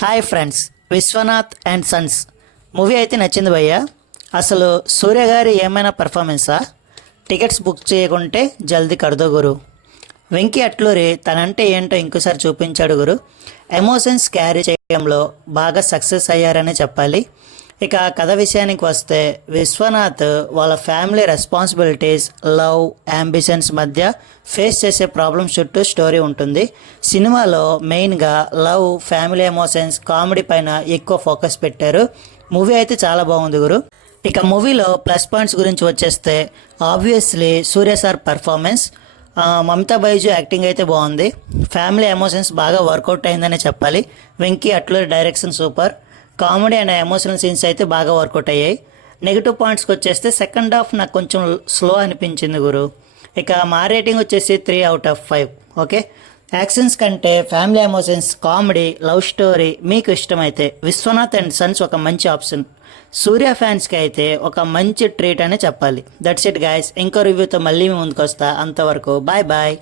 Hi friends, Vishwanath and sons movie అయితే నచ్చింది భయ్య. అసలు సూర్య గారి ఏమైనా పర్ఫార్మెన్సా? టికెట్స్ బుక్ చేయకుంటే జల్దీ కడదో గురు. వెంకీ అట్లూరి తనంటే ఏంటో ఇంకోసారి చూపించాడు గురు. ఎమోషన్స్ క్యారీ చేయడంలో బాగా సక్సెస్ అయ్యారని చెప్పాలి. ఇక కథ విషయానికి వస్తే, విశ్వనాథ్ వాళ్ళ ఫ్యామిలీ రెస్పాన్సిబిలిటీస్, లవ్, అంబిషన్స్ మధ్య ఫేస్ చేసే ప్రాబ్లమ్స్ చుట్టూ స్టోరీ ఉంటుంది. సినిమాలో మెయిన్గా లవ్, ఫ్యామిలీ ఎమోషన్స్, కామెడీ పైన ఎక్కువ ఫోకస్ పెట్టారు. మూవీ అయితే చాలా బాగుంది గురు. ఇక మూవీలో ప్లస్ పాయింట్స్ గురించి వచ్చేస్తే, obviously Surya sir performance, Mamta Baiju acting అయితే బాగుంది. ఫ్యామిలీ ఎమోషన్స్ బాగా వర్కౌట్ అయిందని చెప్పాలి. Venky Atluri direction super. Comedy and emotional scenes అయితే బాగా వర్కౌట్ అయ్యాయి. నెగిటివ్ పాయింట్స్కి వచ్చేస్తే సెకండ్ హాఫ్ నాకు కొంచెం స్లో అనిపించింది గురు. ఇక మా రేటింగ్ వచ్చేసి 3/5. ఓకే, యాక్షన్స్ కంటే family emotions, comedy, love story మీకు ఇష్టమైతే విశ్వనాథ్ అండ్ సన్స్ ఒక మంచి ఆప్షన్. సూర్య ఫ్యాన్స్కి అయితే ఒక మంచి ట్రీట్ అని చెప్పాలి. That's it guys. ఇంకో రివ్యూతో మళ్ళీ మీ ముందుకు వస్తా. అంతవరకు బాయ్ బాయ్.